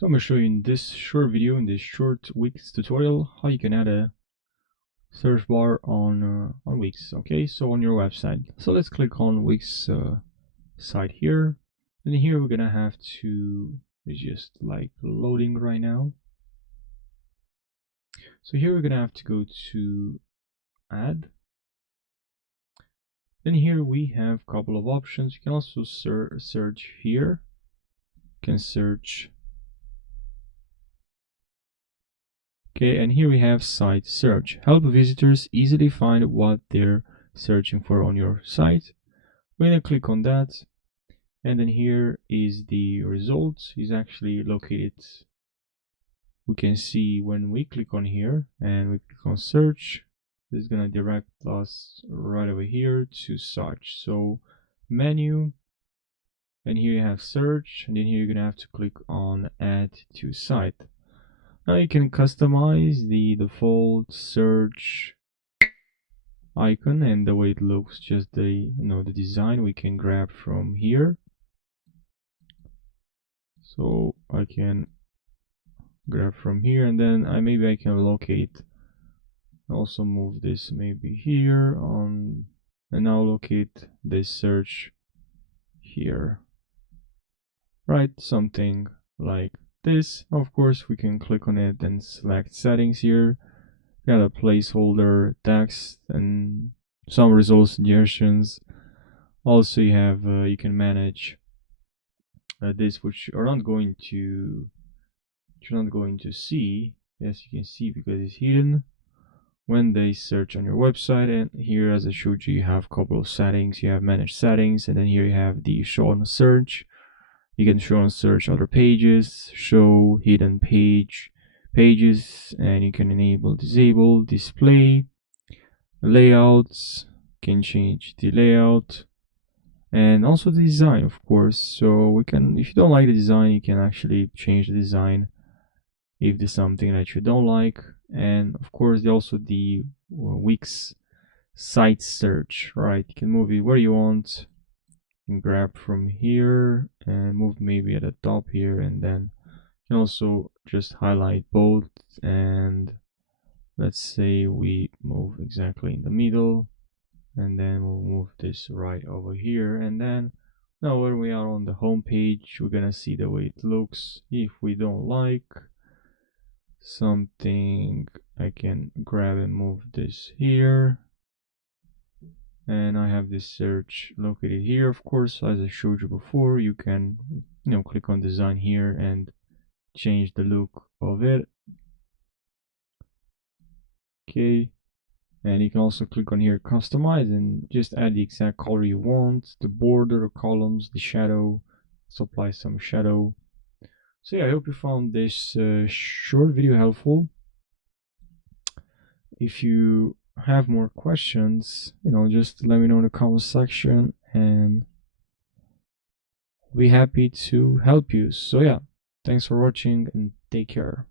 So I'm going to show you in this short video, in this short Wix tutorial, how you can add a search bar on Wix. Okay, so on your website. So let's click on Wix site here, and here we're gonna have to. It's just like loading right now. So here we're gonna have to go to add. Then here we have a couple of options. You can also search here. You can search. Okay, and here we have site search. Help visitors easily find what they're searching for on your site. We're gonna click on that, and then here is the results. Is actually located. We can see when we click on here and we click on search, this is gonna direct us right over here to search. So menu, and here you have search, and then here you're gonna have to click on add to site. Now you can customize the default search icon and the way it looks, just the the design we can grab from here. So I can grab from here, and then maybe I can locate, also move this maybe here on, and now locate this search here, right? Something like this. Of course we can click on it and select settings here. Got a placeholder text and some result suggestions. Also you have you can manage this, which you're not going to see, as you can see, because it's hidden when they search on your website. And here, as I showed you, you have a couple of settings. You have manage settings, and then here you have the show on search. You can show and search other pages, show hidden pages, and you can enable, disable, display, layouts. You can change the layout and also the design, of course. So we can, if you don't like the design, you can actually change the design if there's something that you don't like. And of course also the Wix site search, right? You can move it where you want and grab from here and move maybe at the top here, and then you can also just highlight both, and let's say we move exactly in the middle, and then we'll move this right over here. And then now when we are on the home page, we're gonna see the way it looks. If we don't like something, I can grab and move this here, and I have this search located here. Of course, as I showed you before, you can click on design here and change the look of it. Okay, and you can also click on here customize and just add the exact color you want, the border, columns, the shadow. Let's apply some shadow. So yeah, I hope you found this short video helpful. If you have more questions, just let me know in the comment section, and I'll be happy to help you. So yeah, thanks for watching and take care.